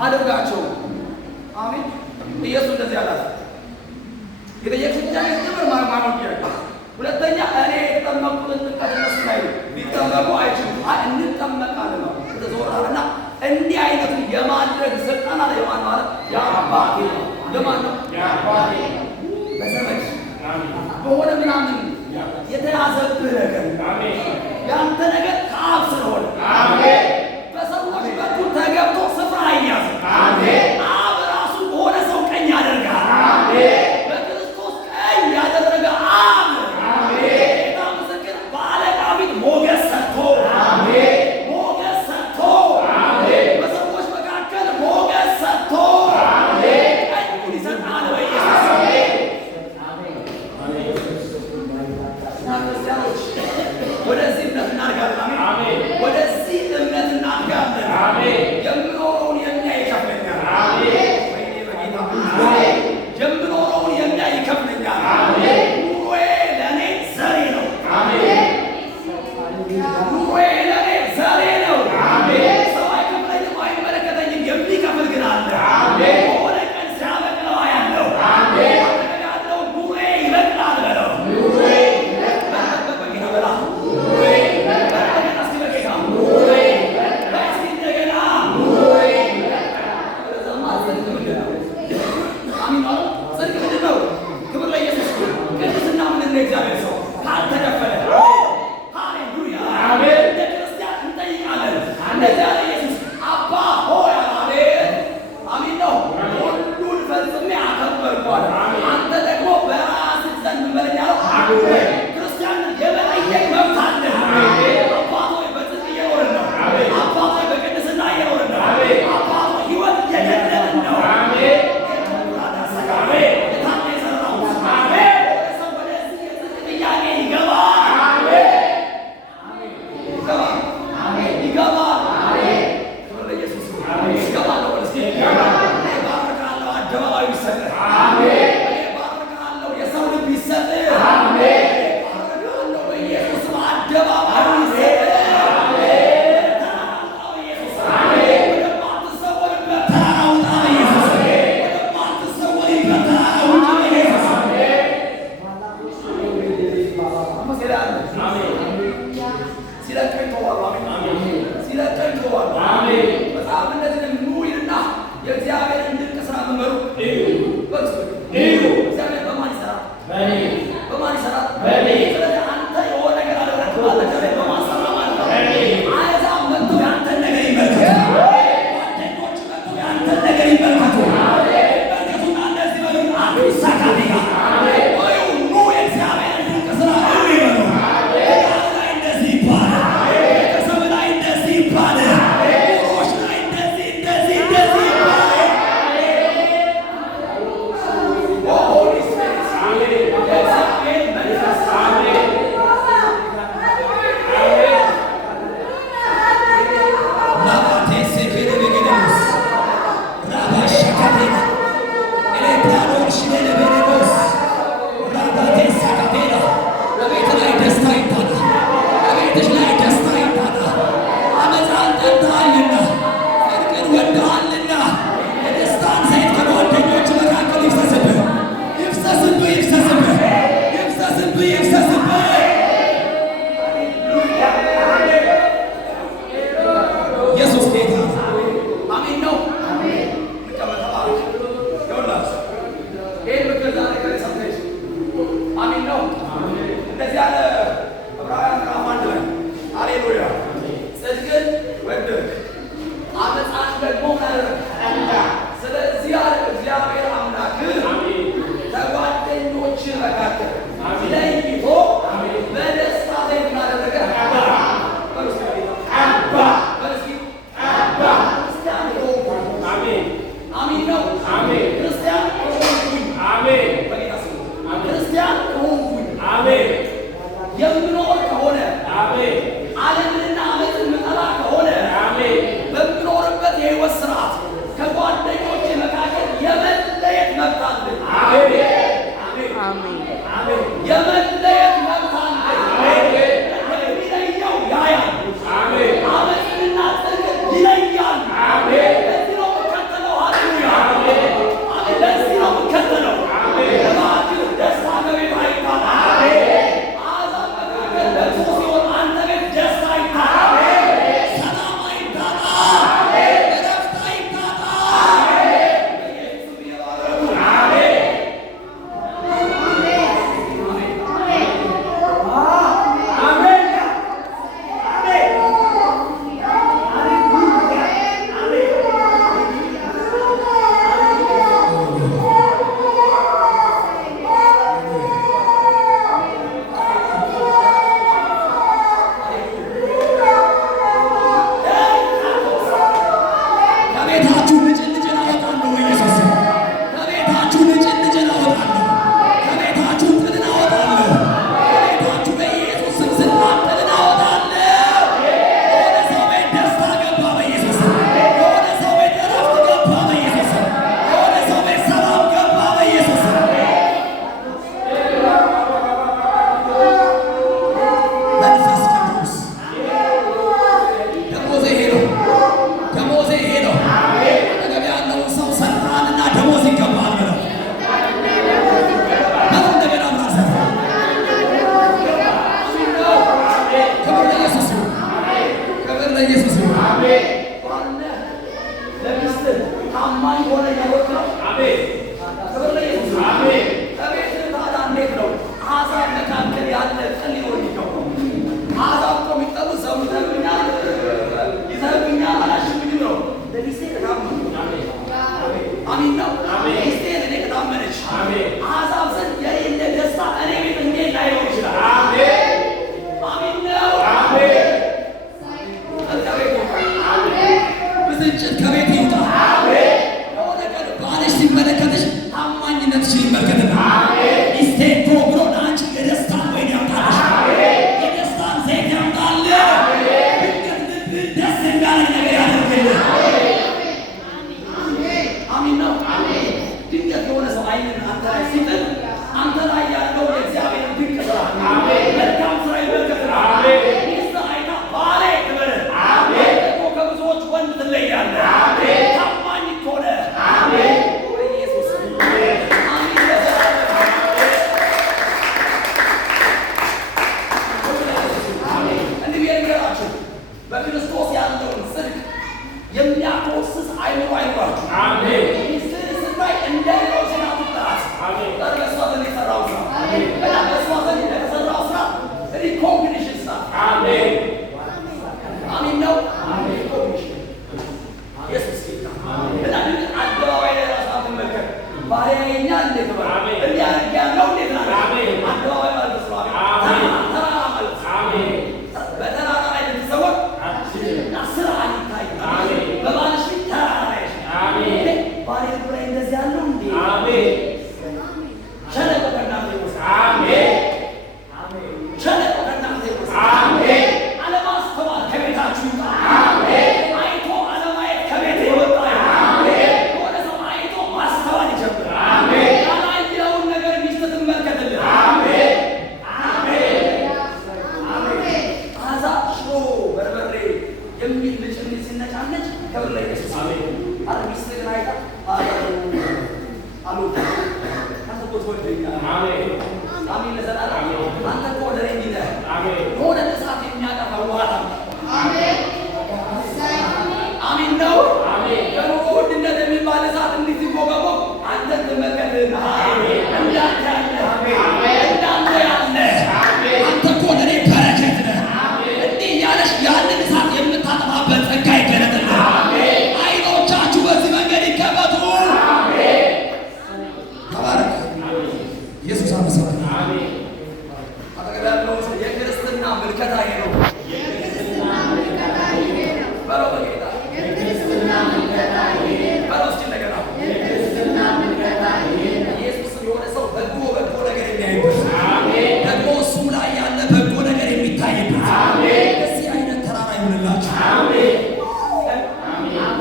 አድርጋቸው። አሜን። ኢየሱስ እንደዚህ አላት። የጠየቅሽኝ ጥያቄ ጀምር ማማኖት ያለ ሁለተኛ እኔ የተጠመቁትን ጥምቀት እነሱ ላይ ሊጠመቁ አይችሉም። እንጠመቃለን ነው ተዞራና እንዲህ አይነቱ የማድረግ ስልጣን አለ። የማን ማለት የአባቴ ነው። የማን ነው? የአባቴ። በዘመድ በሆነ ምናምን የተያዘብህ ነገር ያንተ ነገር ከአብ ስለሆነ በሰዎች በኩል ተገብቶ ስፍራ አይያዝም። አብ ራሱ በሆነ ሰው ቀኝ ያደርጋል። በክርስቶስ ቀኝ ያደረገ አብ ጌታ ምስክር በአለቃ ፊት ሞገስ ሰጥቶ በሰዎች መካከል ሞገስ ሰጥቶ ቀኙን ይሰጣል። ክርስቲያኖች ወደዚህ እምነት እናድጋለን። ወደዚህ እምነት እናድጋለን። የምኖረውን የሚያይ ይከፍለኛል። የምኖረውን የሚያይ ይከፍለኛል። ኑሮዬ ለእኔ ዘሬ ነው። ኑሮዬ ለእኔ ዘሬ ነው። ሰው አይከፍለኝም፣ አይመለከተኝም። የሚከፍል ግን አለ። በሆነ ቀን ሲያበቅለው አያለው። ያለው ኑሮዬ ይበቅላል በለው። እግዚአብሔር ሰው ካልተከፈለ ሃሌሉያ እንደ ክርስቲያን እንጠይቃለን። እንደዚያ ኢየሱስ አባ ሆይ አሜን አሜን ነው። ሁሉን ፈጽሜ አከበርኳል። አንተ ደግሞ በራስህ ዘንድ ምን ያለው ክርስቲያን የመጠየቅ መብት አለ። አባት ሆይ በጽድቅ እየኖርን ነው። አባት ሆይ በቅድስና እየኖርን ነው። አባት ሆይ ሕይወት እየገለጥን ነው። እያወቅ ነው። አሜን። ክብር ለኢየሱስ። አሜን። ከቤት ታዲያ እንዴት ነው አሕዛብ መካከል ያለ ቀን ሊሆን ይገባው? አሕዛብ እኮ የሚጠሉት ሰው ይዘብኛል አላሽብኝም ነው። ለሚስቴ ከታመኑ አሚን ነው። ሚስቴ ለእኔ ከታመነች አሕዛብ ዘንድ የሌለ ደስታ እኔ ቤት እንዴት ላይሆን ይችላል? አሚን ነው። ብስጭት ከቤት ይውጣ። የሆነ ቀን ባልሽ ሲመለከትሽ ታማኝነትሽን ይመልከትና ሚስቴ እኮ ብሎ ለአንቺ የደስታ ወይን ያምጣልሽ፣ የደስታን ዘይት ያምጣልህ። ድንገት ልብህ ደስ የሚያደርግ ነገር ያደርግልህ። አሚን ነው። ድንገት የሆነ ሰው አይንን አንተ ላይ ሲጥል አንተ ላይ ያለው የእግዚአብሔር ድንቅ ስራ መልካም ስራ ይመልከትና ሚስት አይታ ባሌ ትበልህ እኮ ከብዙዎች ወንድ ትለያለህ። ታማኝ እኮ ነህ። ኢየሱስ አሚን ለዘላለም እንዲህ የነገራችሁ በክርስቶስ ያለውን ጽድቅ የሚያኮስስ አይምሮ አይኖራችሁ። ሚስትህ ስታይ እንደ ሌላው ዜና ትጠራት። በእሷ ዘንድ የሰራው ስራ እና በእሷ ዘንድ የተሰራው ስራ ሪኮግኒሽን ስራ። አሚን ነው። ሪኮግኒሽን ኢየሱስ ጌታ እና አደባባይ ላይ ራሷ ትመልከት። ባሪያ የኛል እንዴት ነው እንዲያደርግ ያለው እንዴት ነው? አደባባይ ማለት ነው። ተራራ ማለት በተራራ ላይ ልትሰወር እና ስራ ይታይ በባልሽ ፊት ተራራ ላይ ባሌ ልብ ላይ እንደዚህ ያለው እንዴ ሸለቆ ከእናንተ ይወስድ። ሸለቆ ከእናንተ ይወስድ። አለማስተዋል ከቤታችሁ ይውጣ። አይቶ አለማየት ከቤት ይወጣ። የሆነ ሰው አይቶ ማስተዋል ይጀምራል። ያላየኸውን ነገር ሚስት ትመልከትልህ። አሕዛብ ሽሮ በርበሬ የሚል ልጭ ሲነጫነጭ ክብር ለኢየሱስ። አረ ሚስት ግን አይታ አሉ አንተ እኮ ትወደኛለህ። አሚን ለዘላለም። አንተ እኮ ወደ እኔ ነህ። የሆነ እሳት የሚያጠፋ ውሃ አሚን ነው። የኑሮ ውድነት የሚባል እሳት እንዲህ ሲቦገቦግ አንተን ትመልከትና እንዳንተ ያለ እንዳንተ ያለ አንተ እኮ ለእኔ በረከት ነህ። እንዲህ እያለሽ ያንን እሳት የምታጠፋበት ጸጋ ይገለጥልህ። አይኖቻችሁ በዚህ መንገድ ይከፈቱ። ተባረክ ኢየሱስ አመሰግናለሁ። አጠገብ ያለውን ሰው የክርስትና ምልከታ ይሄ ነው በለው። በጌታ በለው እስኪ እንደገና ኢየሱስም የሆነ ሰው በጎ ነገር የሚያይበት ደግሞ እሱም ላይ ያለ በጎ ነገር የሚታይበት እዚህ አይነት ተራራ ይሆንላችሁ።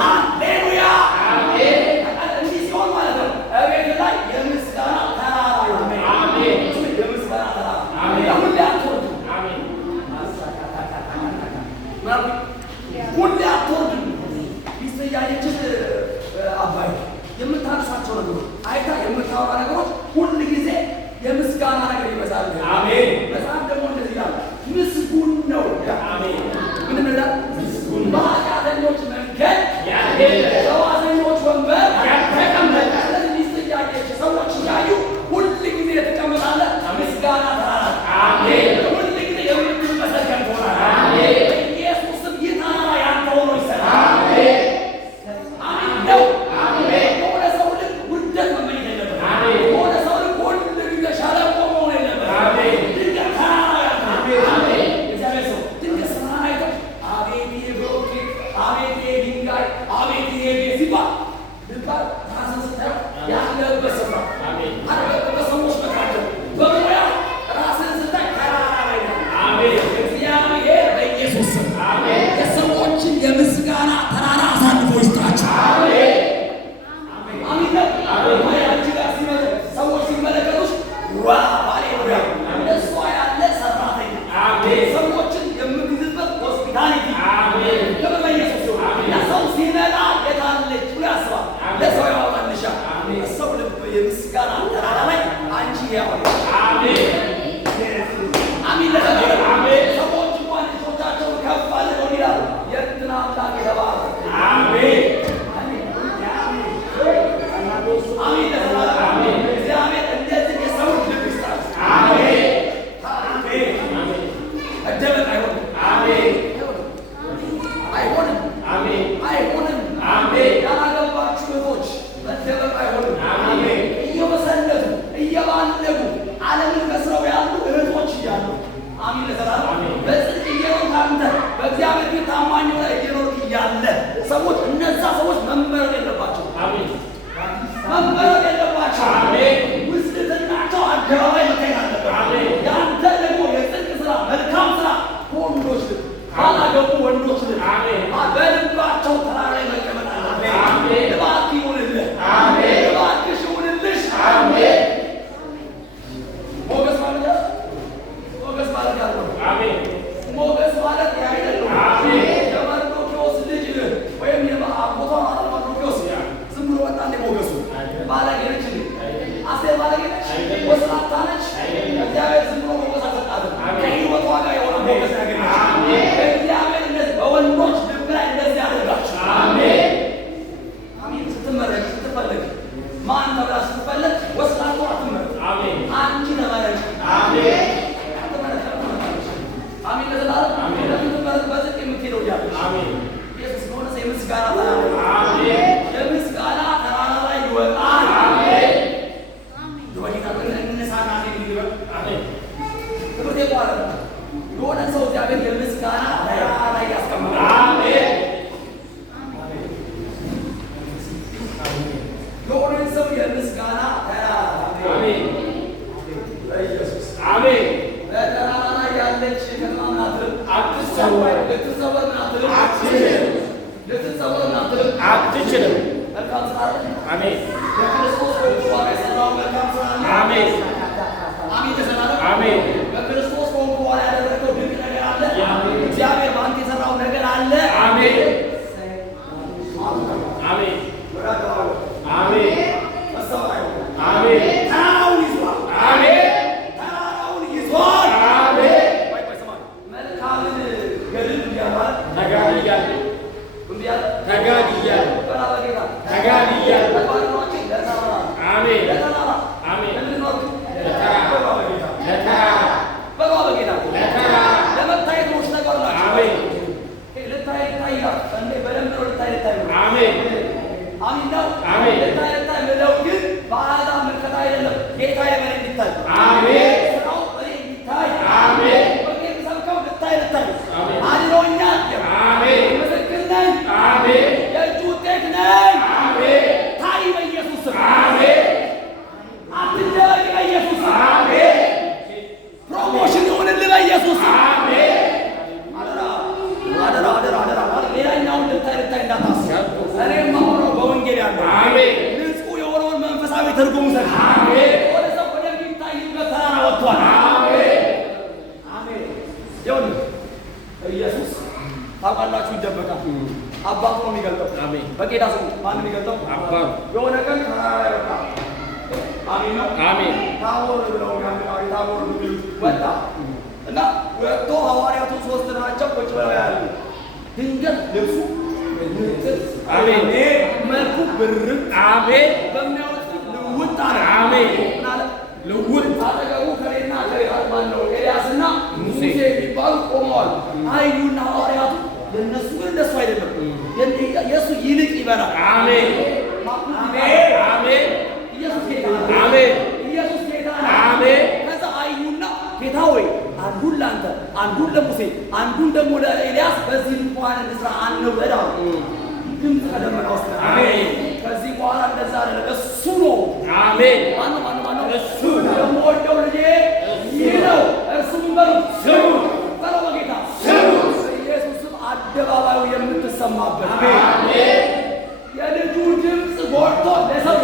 ሃሌሉያ። እንዲህ ሲሆን ማለት ነው እቤት ላይ የምስጋና ተራራ ይሆናል። የምስጋና ተራራ ሁሌ አትወርድም። ሁሌ አትወርድም። ሚስት እያየችን አባይ የምታነሳቸው ነገሮች አይታ የምታወራ ነገሮች ሁል ጊዜ የምስጋና ነገር ይበዛል። መጽሐፍ ደግሞ እንደዚህ ይላል፣ ምስጉን ነው። ምን ይላል? በኃጢአተኞች መንገድ በዋዘኞች ወንበር ተቀመጠ። ስለዚህ ሚስት እያየች ሰዎች እያዩ ሁል ጊዜ ትቀመጣለህ። ምስጋና ተራራ ሁል ጊዜ የምትመሰገን ትሆናለህ። ኢየሱስም ይህ ተራራ ያንተ ሆኖ ይሰራል። አሚን ነው። የሆነ ሰው ልብ ውርደት መመኘት የለበትም። የሆነ ሰው ልብ ሁል ጊዜ ሸለቆ መሆን የለበትም። ድንገት ተራራ ያንተ እግዚአብሔር ሰው ድንገት ስራ አይተህ አቤት ይሄ ብሎኬት፣ አቤት ይሄ ድንጋይ፣ አቤት ይሄ ቤት ሲባል ድንጋይ ራስን ስታየው ያለበት ስፍራ በሰዎች መካከል በሙያ ራስን ስታይ ተራራ ላይ ነው። እግዚአብሔር በኢየሱስ ስም የሰዎችን የምስጋና ተራራ አሳልፎ ይስጣቸው። አሚን ነው። አንቺ ጋር ሲመጡ ሰዎች ሲመለከቱሽ ዋ ሃሌሉያ እሷ ያለ ሰራተኛ ሰዎችን የምትይዝበት ሆስፒታሊቲ ክብር ለኢየሱስ ይሁን። ለሰው ሲመጣ የታለች ብሎ ያስባል። ለሰው ያወጣልሻል። ሰው ልብ የምስጋና ተራራ ላይ አንቺ ያው አሚን ለዘላለም። ሰዎች እንኳን ልጆቻቸውን ከፍ አድርገው ይላሉ የእንትና አምላክ የተባረከ አሜን ለዘላለም አሜን። እግዚአብሔር እንደዚህ የሰዎች ልብ ይስጣል። አሜን አሜን። መደበቅ አይሆንም። አሜን አይሆንም። አሜን አይሆንም። አሜን። ያላገባችሁ እህቶች መደበቅ አይሆንም። አሜን። እየመሰለቱ እየባለጉ ዓለምን ከስረው ያሉ እህቶች እያሉ አሜን ለዘላለም አሜን። በጽድቅ እየኖርክ አንተ በእግዚአብሔር ፊት ታማኝ ሆነህ እየኖርክ እያለ ሰዎች እነዛ ሰዎች መመረጥ የለባቸው። አሜን መመረጥ የለባቸው። አሜን ውስጥናቸው አደባባይ መታየት አለበት። አሜን ያንተ ደግሞ የጽድቅ ስራ መልካም ስራ ወንዶች ልብ ባላገቡ ወንዶች ልብ አሜን በልባቸው ተራራ ላይ መቀመጥ አለበት። አሜን እባክህ ይሁንልህ። አሜን እባክሽ ይሁንልሽ። አሜን ሞገስ ማለት ሞገስ ማለት ያለው አሜን ሞገስ ማለት ያይደለው አሜን የመርዶክዮስ ልጅ ወይም የአቦቷ ማለት መርዶክዮስ ዝም ብሎ ወጣ እንደ ሞገሱ ባለጌ ነች አስቴር ባለጌ ነች ወስላታ ነች እግዚአብሔር ዝም ብሎ ሞገስ አልሰጣትም ከሕይወቷ ጋር የሆነ ሞገስ ያገኘች እግዚአብሔር እንደዚህ በወንዶች ልብ ላይ እንደዚህ ያደርጋችሁ አሜን አሜን ስትመረቅ ስትፈለግ ማን ተብላ ስትፈለግ ወስላቷ አትመረቅ አሜን አንቺ ተመረጭ አሜን አሜን ለዘላለም አሜን ለምትመረጥ በጽድቅ የምትሄደው እያለች አሜን ኢየሱስ ከሆነ የምስጋና ተራራ አሜን የምስጋና ተራራ ላይ ይወጣል አሜን ወዲና በእነሳና ይገባ አሜን ትምህርት ይቋረጥ የሆነ ሰው እግዚአብሔር የምስጋና ተራራ ላይ ያስቀምጣል አሜን የሆነ ሰው የምስጋና ተራራ አሜን ኢየሱስ አሜን በተራራ ላይ ያለች ከተማ ናትም አትሰወር ልትሰወር ናትም አትችልም ልትሰወር ናትም አትችልም መልካም ስራ አሜን በክርስቶስ በኩል የሰራው መልካም ስራ አሜን አሜን ተሰናለ አሜን በክርስቶስ በኩል ያደረገው ድንቅ ነገር አለ እግዚአብሔር በአንተ የሰራው ነገር አለ አሜን አሜን አሜን መሰዋይ አሜን ታው ይዟል አሜን ታውቃላችሁ ይደበቃል አባቱ ነው የሚገልጠው አሜን በጌታ ስም ማን የሚገልጠው አባቱ የሆነ ቀን ተራራ ይወጣ አሜን ነው አሜን ታቦር ብለው ያንቃሪ ታቦር ብለው ወጣ እና ወጥቶ ሐዋርያቱ ሶስት ናቸው ቁጭ ብለው ያሉ ድንገት ልብሱ አሜን መልኩ ብርቅ አሜን በሚያወጥ ልውጥ አለ አሜን ልውጥ አጠገቡ ከሌና ከማን ነው ኤልያስና ሙሴ የሚባሉ ቆመዋል አዩና ሐዋርያቱ ለነሱ ግን እንደሱ አይደለም የሱ ይልቅ ይበራል አሜን አሜን አሜን ኢየሱስ ጌታ አሜን ኢየሱስ ጌታ አሜን ከዛ አዩና ጌታ ሆይ አንዱን ላንተ አንዱን ለሙሴ አንዱን ደግሞ ለኤልያስ በዚህ እንኳን እንስራ አንውረዳ ድምፅ ከደመና ውስጥ አሜን ከዚህ በኋላ እንደዛ አይደለም እሱ ነው አሜን ማነው እሱ የምወደው ልጄ ይህ ነው እርሱም በሉ ስሙ በሉ በጌታ ስሙ ኢየሱስም አደባባዩ የምትሰማበት አሜን የልጁ ድምፅ ጎልቶ ለሰው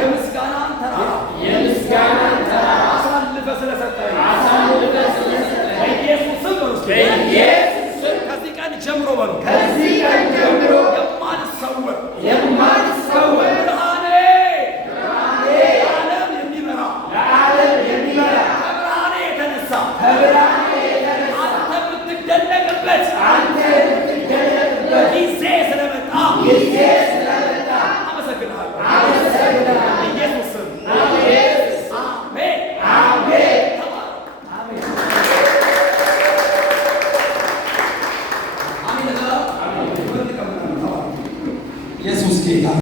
የምስጋናን ተራራ አሳልፈህ ስለሰጠኸኝ በኢየሱስ ስም ከዚህ ቀን ጀምሮ በሉ የማልሰወር ብርሃኔ ለዓለም የሚበራ ከብርሃኔ የተነሳ አንተ የምትደነቅበት ጊዜ ስለመጣ አመሰግንሃለሁ። በኢየሱስ ስም ኢየሱስ ጌታ